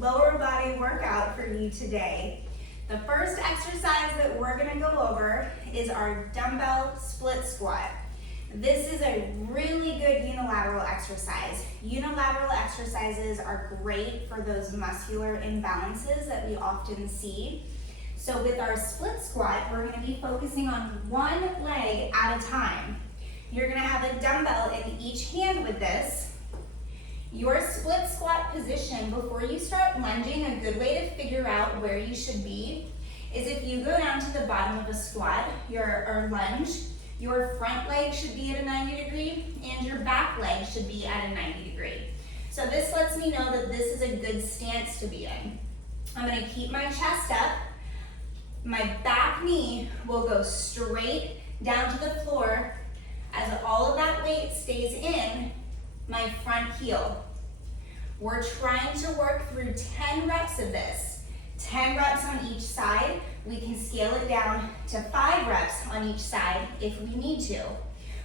lower body workout for you today. The first exercise that we're gonna go over is our dumbbell split squat. This is a really good unilateral exercise. Unilateral exercises are great for those muscular imbalances that we often see. So with our split squat, we're gonna be focusing on one leg at a time. You're gonna have a dumbbell in each hand with this. Your split squat position before you start lunging, a good way to figure out where you should be is if you go down to the bottom of a squat or lunge, your front leg should be at a 90 degree and your back leg should be at a 90 degree. So this lets me know that this is a good stance to be in. I'm gonna keep my chest up. My back knee will go straight down to the floor as all of that weight stays in my front heel. We're trying to work through 10 reps of this. 10 reps on each side. We can scale it down to 5 reps on each side if we need to.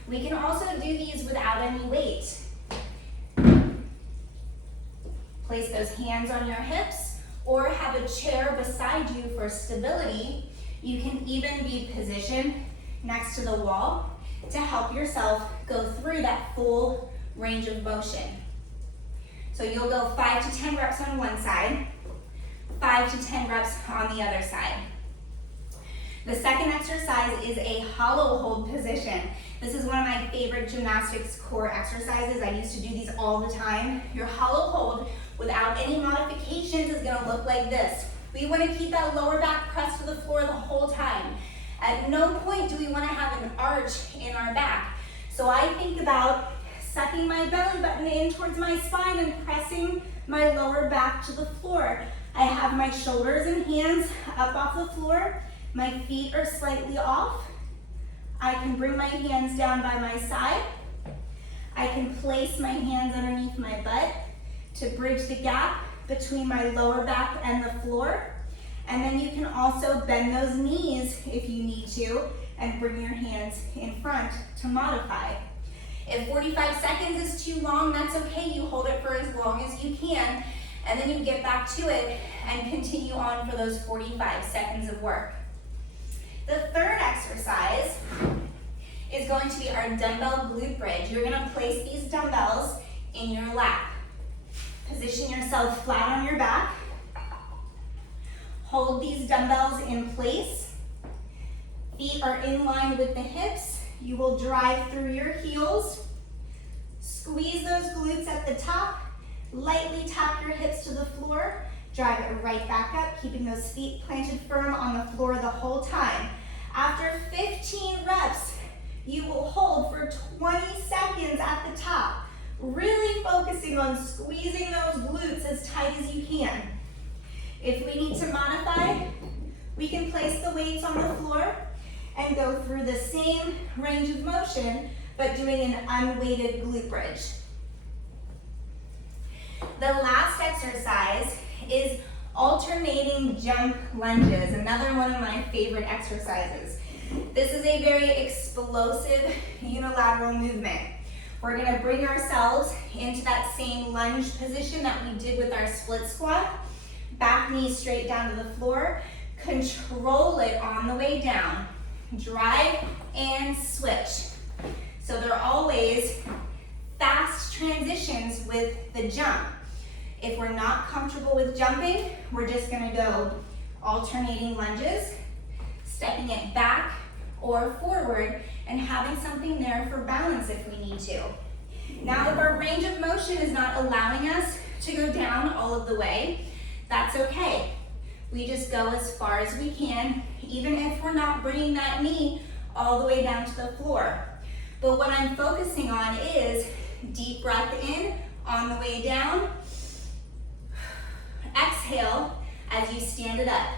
We can also do these without any weight. Place those hands on your hips or have a chair beside you for stability. You can even be positioned next to the wall to help yourself go through that full range of motion. So you'll go 5 to 10 reps on one side, 5 to 10 reps on the other side. The second exercise is a hollow hold position. This is one of my favorite gymnastics core exercises. I used to do these all the time. Your hollow hold without any modifications is gonna look like this. We wanna keep that lower back pressed to the floor the whole time. At no point do we wanna have an arch in our back. So I think about sucking my belly button in towards my spine and pressing my lower back to the floor. I have my shoulders and hands up off the floor. My feet are slightly off. I can bring my hands down by my side. I can place my hands underneath my butt to bridge the gap between my lower back and the floor. And then you can also bend those knees if you need to and bring your hands in front to modify. If 45 seconds is too long, that's okay. You hold it for as long as you can, and then you get back to it and continue on for those 45 seconds of work. The third exercise is going to be our dumbbell glute bridge. You're gonna place these dumbbells in your lap. Position yourself flat on your back. Hold these dumbbells in place. Feet are in line with the hips. You will drive through your heels. Squeeze those glutes at the top. Lightly tap your hips to the floor. Drive it right back up, keeping those feet planted firm on the floor the whole time. After 15 reps, you will hold for 20 seconds at the top, really focusing on squeezing those glutes as tight as you can. If we need to modify, we can place the weights on the floor and go through the same range of motion, but doing an unweighted glute bridge. The last exercise is alternating jump lunges, another one of my favorite exercises. This is a very explosive unilateral movement. We're gonna bring ourselves into that same lunge position that we did with our split squat. Back knee straight down to the floor. Control it on the way down. Drive and switch. So they're always fast transitions with the jump. If we're not comfortable with jumping, we're just gonna go alternating lunges, stepping it back or forward, and having something there for balance if we need to. Now, if our range of motion is not allowing us to go down all of the way, that's okay. We just go as far as we can, even if we're not bringing that knee all the way down to the floor. But what I'm focusing on is deep breath in on the way down. Exhale as you stand it up.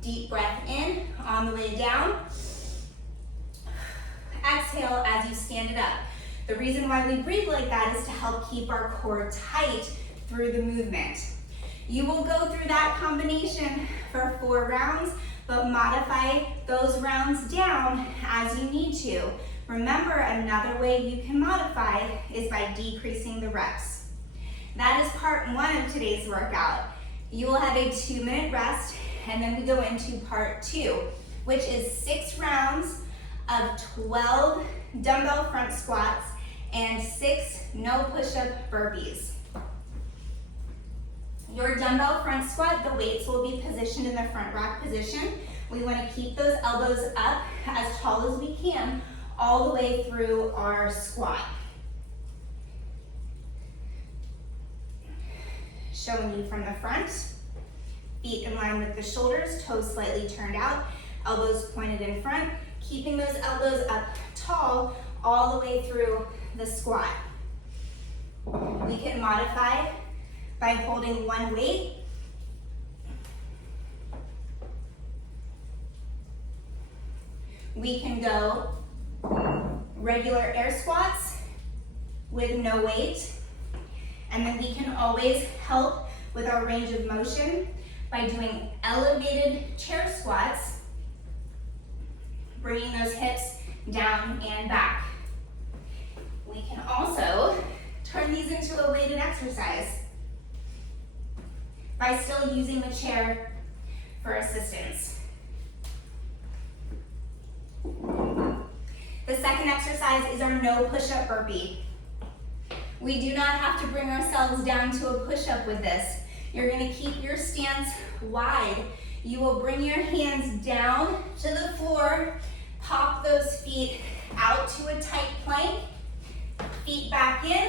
Deep breath in on the way down. Exhale as you stand it up. The reason why we breathe like that is to help keep our core tight through the movement. You will go through that combination for 4 rounds, but modify those rounds down as you need to. Remember, another way you can modify is by decreasing the reps. That is part 1 of today's workout. You will have a 2-minute rest, and then we go into part 2, which is 6 rounds of 12 dumbbell front squats and 6 no push-up burpees. Your dumbbell front squat, the weights will be positioned in the front rack position. We want to keep those elbows up as tall as we can all the way through our squat. Showing you from the front, feet in line with the shoulders, toes slightly turned out, elbows pointed in front, keeping those elbows up tall all the way through the squat. We can modify by holding one weight. We can go regular air squats with no weight. And then we can always help with our range of motion by doing elevated chair squats, bringing those hips down and back. We can also turn these into a weighted exercise by still using the chair for assistance. The second exercise is our no push-up burpee. We do not have to bring ourselves down to a push-up with this. You're gonna keep your stance wide. You will bring your hands down to the floor, pop those feet out to a tight plank, feet back in,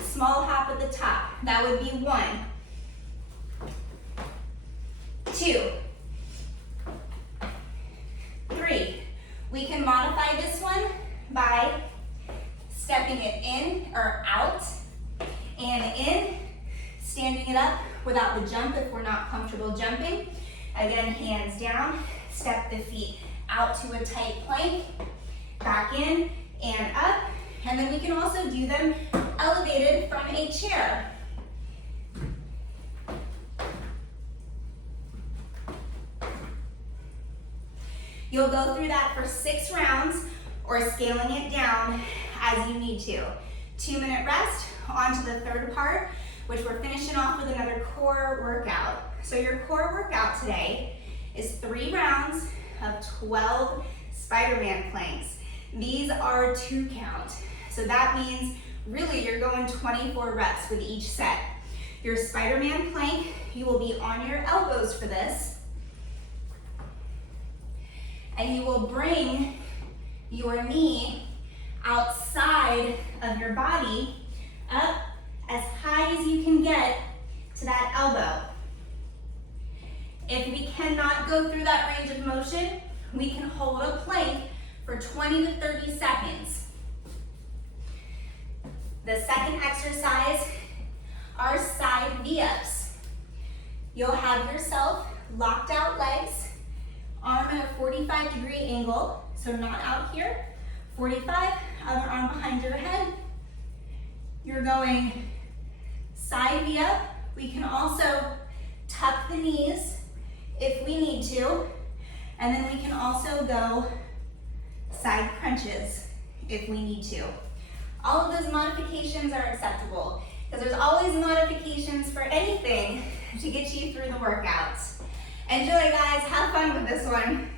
small hop at the top. That would be 1. 2. 3. We can modify this one by stepping it in or out and in, standing it up without the jump if we're not comfortable jumping. Again, hands down, step the feet out to a tight plank, back in and up, and then we can also do them elevated from a chair. You'll go through that for 6 rounds or scaling it down as you need to. 2-minute rest, on to the third part, which we're finishing off with another core workout. So your core workout today is 3 rounds of 12 Spider-Man planks. These are 2 count. So that means really you're going 24 reps with each set. Your Spider-Man plank, you will be on your elbows for this. And you will bring your knee outside of your body up as high as you can get to that elbow. If we cannot go through that range of motion, we can hold a plank for 20 to 30 seconds. The second exercise are side V-ups. You'll have yourself locked out legs, arm at a 45-degree angle, so not out here. 45, other arm behind your head. You're going side V-up. We can also tuck the knees if we need to. And then we can also go side crunches if we need to. All of those modifications are acceptable because there's always modifications for anything to get you through the workouts. Enjoy, guys. Have fun with this one.